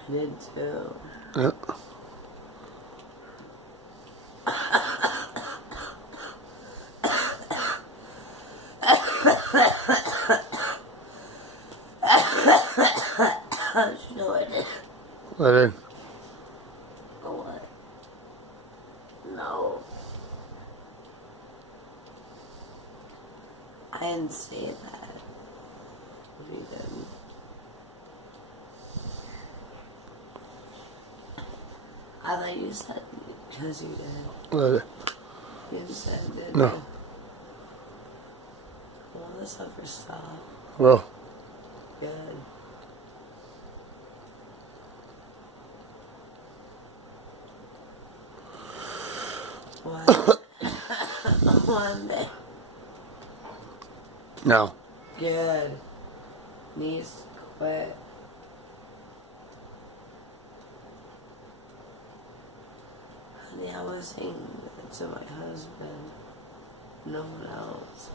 I did too. Yeah. How did you know I did? Let in. What? No. I didn't say that. You didn't. I thought you said because you did. Let it. You said did No. you? Well, this ever stop. Well, Good. What? One day. no. Good. Knees quit. Honey, I was saying that to my husband. No one else.